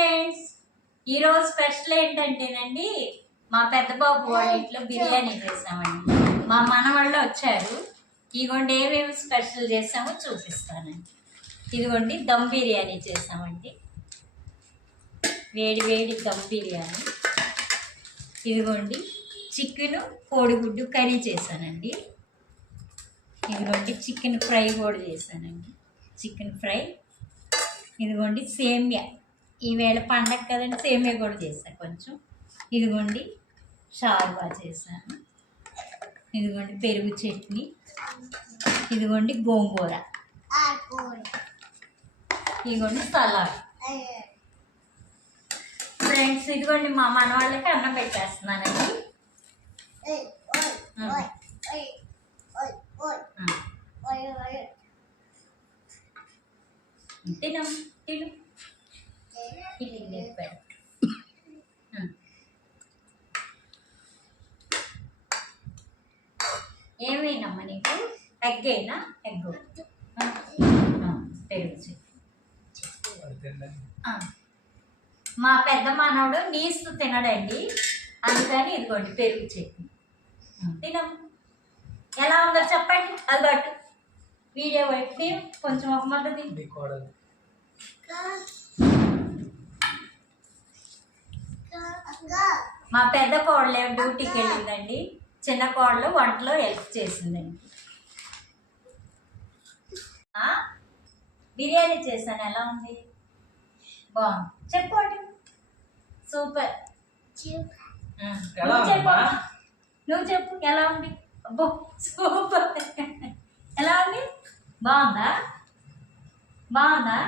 Friends, ఈరోజు special ఏంటంటేనండి మా పెద్ద బాబు వాళ్ళ ఇంట్లో బిర్యానీ చేసామండి. మా మనవాళ్ళు వచ్చారు. ఇదిగోండి ఏమేమి స్పెషల్ చేసామో చూపిస్తానండి. ఇదిగోండి దమ్ బిర్యానీ చేసామండి, వేడి వేడి దమ్ బిర్యానీ. ఇదిగోండి చికెన్ కోడిగుడ్డు కర్రీ చేశానండి. ఇదిగోండి చికెన్ ఫ్రై కూడా చేశానండి, చికెన్ ఫ్రై. ఇదిగోండి సేమియా, ఈవేళ పండగ కదండి సేమియా కూడా చేశాను కొంచెం. ఇదిగోండి షార్వా చేశాను. ఇదిగోండి పెరుగు చట్నీ. ఇదిగోండి గోంగూర. ఇదిగోండి సలాడ్. ఫ్రెండ్స్, ఇదిగోండి మా మనవాళ్ళకి అన్నం పెట్టేస్తున్నానండి. తిను తిను ఏమైనామ్మా నీకు? ఎగ్ అయినా? ఎగ్ పెరుగు. మా పెద్ద మానవుడు నీసు తినడండి, అందుకని ఇదిగోండి పెరుగు చట్నీ. తినమ్మ, ఎలా ఉందో చెప్పండి. అది బట్టు వీడియో పెట్టి కొంచెం ఒక మాట తిండి. మా పెద్ద కోడలు డ్యూటీకి వెళ్ళిందండి, చిన్న కోడలు వంటలో హెల్ప్ చేసిందండి. బిర్యానీ చేశాను, ఎలా ఉంది? బాగుంది, చెప్పండి. సూపర్. నువ్వు చెప్పు ఎలా ఉంది? అబ్బో సూపర్. ఎలా ఉంది? బాగుందా? బాగుందా?